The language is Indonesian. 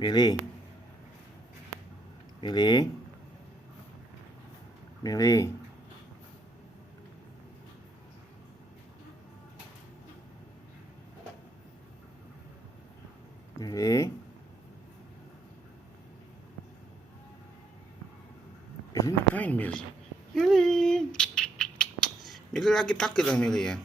Mili. Mili. Mili. Mili. Mili ngapain Mili? Mili. Mili lagi takut lah Mili ya.